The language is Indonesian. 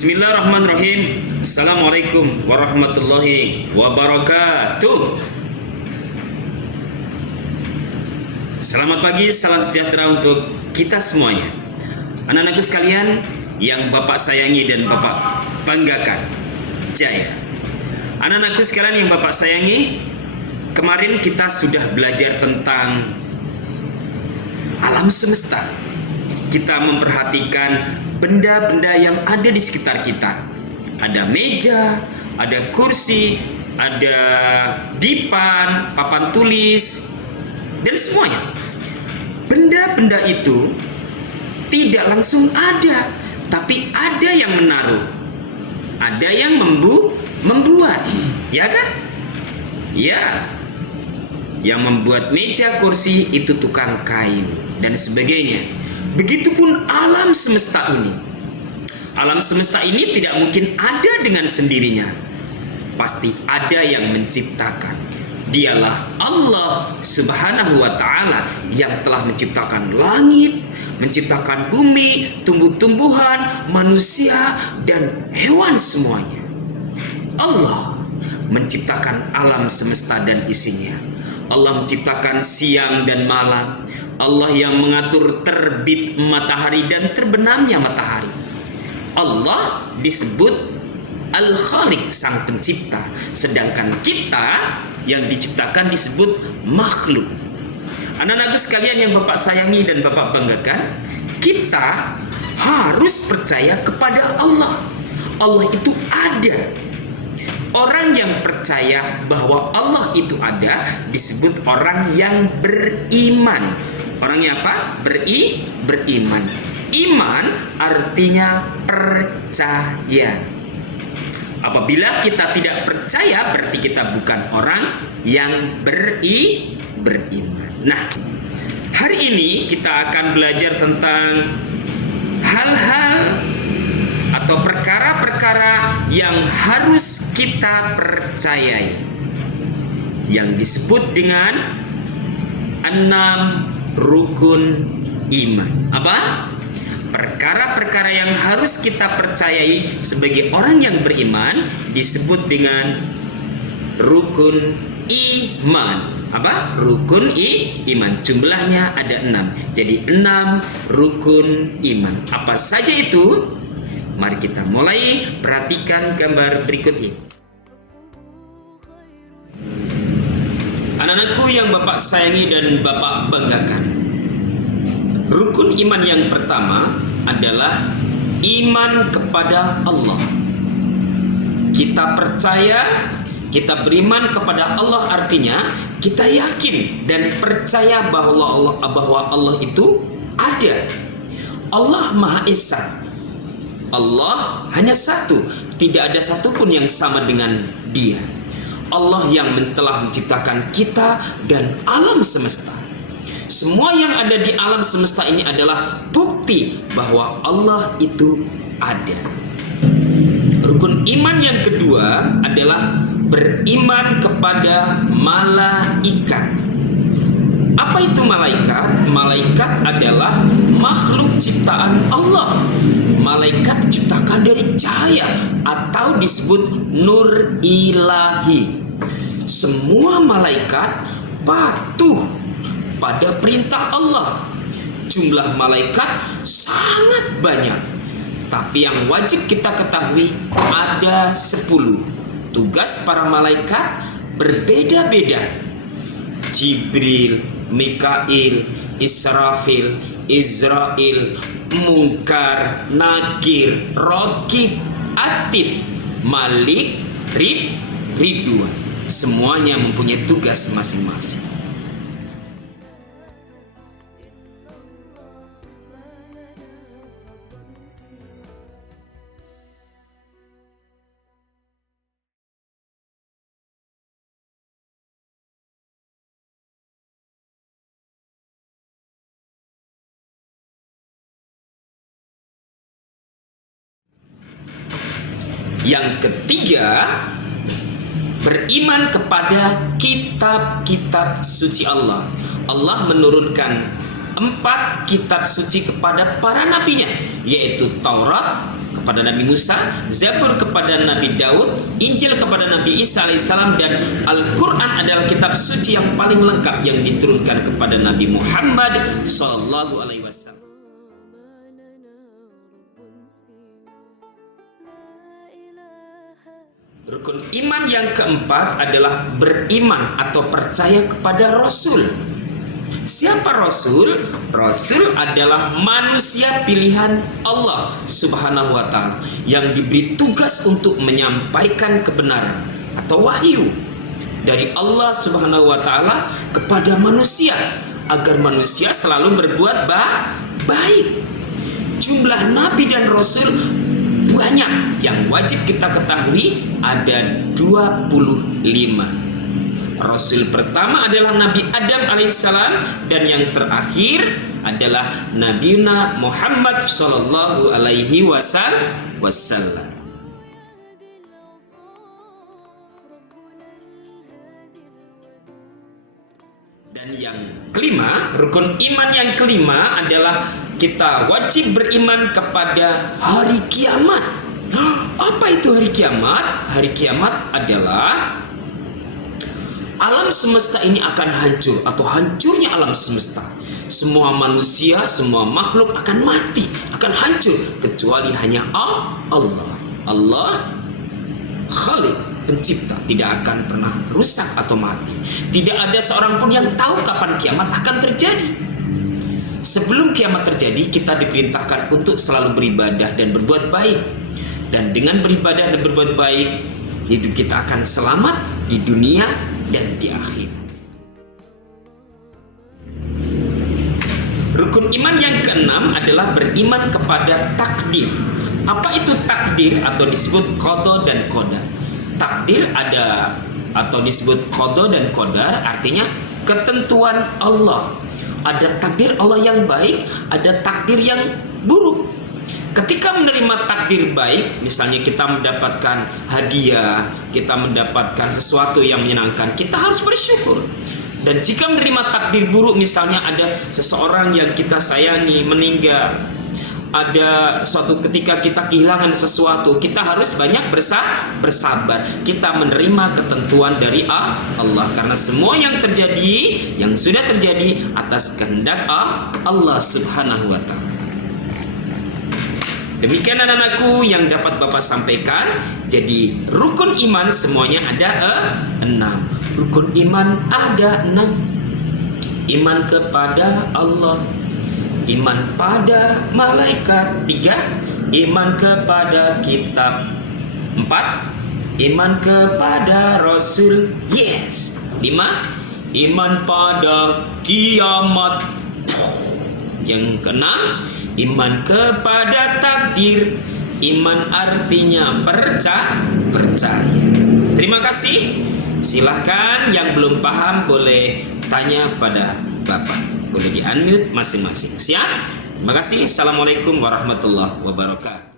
Bismillahirrahmanirrahim. Assalamualaikum warahmatullahi wabarakatuh. Selamat pagi, salam sejahtera untuk kita semuanya. Anak-anakku sekalian yang Bapak sayangi dan Bapak banggakan, Jaya. Anak-anakku sekalian yang Bapak sayangi, kemarin kita sudah belajar tentang alam semesta. Kita memperhatikan benda-benda yang ada di sekitar kita. Ada meja, ada kursi, ada dipan, papan tulis, dan semuanya. Benda-benda itu tidak langsung ada, tapi ada yang menaruh, ada yang membuat, ya kan? Ya, yang membuat meja, kursi itu tukang kayu dan sebagainya. Begitupun alam semesta ini. Alam semesta ini tidak mungkin ada dengan sendirinya. Pasti ada yang menciptakan. Dialah Allah Subhanahu wa ta'ala yang telah menciptakan langit, menciptakan bumi, tumbuh-tumbuhan, manusia, dan hewan semuanya. Allah menciptakan alam semesta dan isinya. Allah menciptakan siang dan malam. Allah yang mengatur terbit matahari dan terbenamnya matahari. Allah disebut Al-Khaliq, sang pencipta. Sedangkan kita yang diciptakan disebut makhluk. Anak-anakku sekalian yang Bapak sayangi dan Bapak banggakan, kita harus percaya kepada Allah. Allah itu ada. Orang yang percaya bahwa Allah itu ada disebut orang yang beriman. Orangnya apa? Beriman. Iman artinya percaya. Apabila kita tidak percaya, berarti kita bukan orang yang beriman. Nah, hari ini kita akan belajar tentang hal-hal atau perkara-perkara yang harus kita percayai, yang disebut dengan 6 rukun iman. Apa? Perkara-perkara yang harus kita percayai sebagai orang yang beriman disebut dengan rukun iman. Apa? Rukun iman. Jumlahnya ada 6. Jadi 6 rukun iman. Apa saja itu? Mari kita mulai. Perhatikan gambar berikut ini. Anak-anakku yang Bapak sayangi dan Bapak banggakan, rukun iman yang pertama adalah iman kepada Allah. Kita percaya, kita beriman kepada Allah, artinya kita yakin dan percaya bahwa Allah itu ada. Allah Maha Esa. Allah hanya satu, tidak ada satupun yang sama dengan Dia. Allah yang telah menciptakan kita dan alam semesta. Semua yang ada di alam semesta ini adalah bukti bahwa Allah itu ada. Rukun iman yang kedua adalah beriman kepada malaikat. Apa itu malaikat? Malaikat adalah makhluk ciptaan Allah. Malaikat diciptakan dari cahaya atau disebut nur ilahi. Semua malaikat patuh pada perintah Allah. Jumlah malaikat sangat banyak, tapi yang wajib kita ketahui ada 10. Tugas para malaikat berbeda-beda. Jibril, Mikail, Israfil, Israel, Munkar, Nakir, Raqib, Atid, Malik, Ridwan. Semuanya mempunyai tugas masing-masing. Yang ketiga, beriman kepada kitab-kitab suci Allah. Allah menurunkan 4 kitab suci kepada para nabinya, yaitu Taurat kepada Nabi Musa, Zabur kepada Nabi Daud, Injil kepada Nabi Isa alaihissalam, dan Al-Quran adalah kitab suci yang paling lengkap yang diturunkan kepada Nabi Muhammad Sallallahu Alaihi Wasallam. Rukun iman yang keempat adalah beriman atau percaya kepada Rasul. Siapa Rasul? Rasul adalah manusia pilihan Allah Subhanahu wa Ta'ala yang diberi tugas untuk menyampaikan kebenaran atau wahyu dari Allah Subhanahu wa Ta'ala kepada manusia agar manusia selalu berbuat baik. Jumlah nabi dan rasul banyak, yang wajib kita ketahui ada 25. Rasul pertama adalah Nabi Adam alaihissalam, dan yang terakhir adalah Nabiuna Muhammad sallallahu alaihi wasallam. Dan yang kelima, rukun iman yang kelima adalah kita wajib beriman kepada hari kiamat. Apa itu hari kiamat? Hari kiamat adalah alam semesta ini akan hancur atau hancurnya alam semesta. Semua manusia, semua makhluk akan mati, akan hancur kecuali hanya Allah. Allah Khalik, pencipta, tidak akan pernah rusak atau mati. Tidak ada seorang pun yang tahu kapan kiamat akan terjadi. Sebelum kiamat terjadi, kita diperintahkan untuk selalu beribadah dan berbuat baik. Dan dengan beribadah dan berbuat baik, hidup kita akan selamat di dunia dan di akhirat. Rukun iman yang keenam adalah beriman kepada takdir. Apa itu takdir atau disebut qada dan qadar? Takdir ada atau disebut qada dan qadar artinya ketentuan Allah. Ada takdir Allah yang baik, ada takdir yang buruk. Ketika menerima takdir baik, misalnya kita mendapatkan hadiah, kita mendapatkan sesuatu yang menyenangkan, kita harus bersyukur. Dan jika menerima takdir buruk, misalnya ada seseorang yang kita sayangi meninggal, ada suatu ketika kita kehilangan sesuatu, kita harus banyak bersabar. Kita menerima ketentuan dari Allah, karena semua yang terjadi, yang sudah terjadi atas kehendak Allah Subhanahu wa Ta'ala. Demikian anak-anakku yang dapat Bapak sampaikan. Jadi rukun iman semuanya ada 6. Rukun iman ada 6. Iman kepada Allah, iman pada malaikat 3, iman kepada kitab 4, iman kepada Rasul 5, iman pada kiamat. Yang keenam, iman kepada takdir. Iman artinya percaya. Terima kasih. Silahkan yang belum paham boleh tanya pada Bapak. Boleh di unmute masing-masing. Siap? Terima kasih. Assalamualaikum warahmatullahi wabarakatuh.